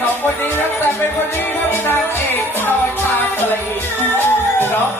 สองคนนี้ครับแต่เป็นคนนี้ครับนางเอกลอยตาเลยน้อง